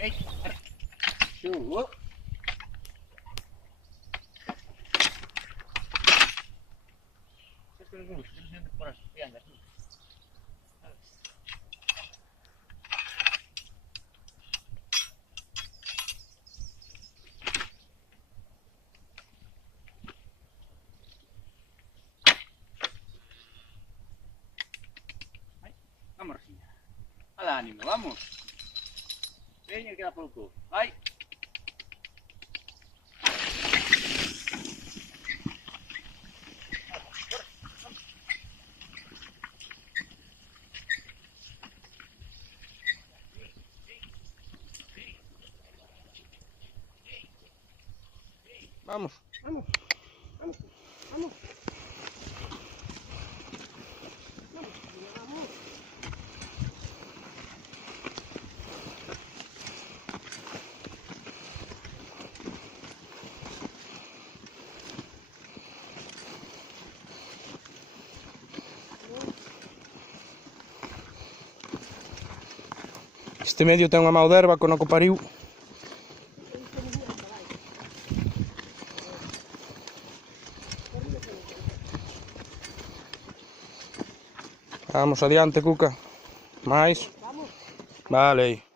Ei. Subo. Es que no sé por aquí andas tú. Vamos, Rosina. Al ánimo, vamos. Venga, queda poco. ¡Ay! Vamos, vamos, vamos, vamos. Este medio ten unha mau de erva con o que pariu. Vamos adiante, Cuca. Mais. Vale.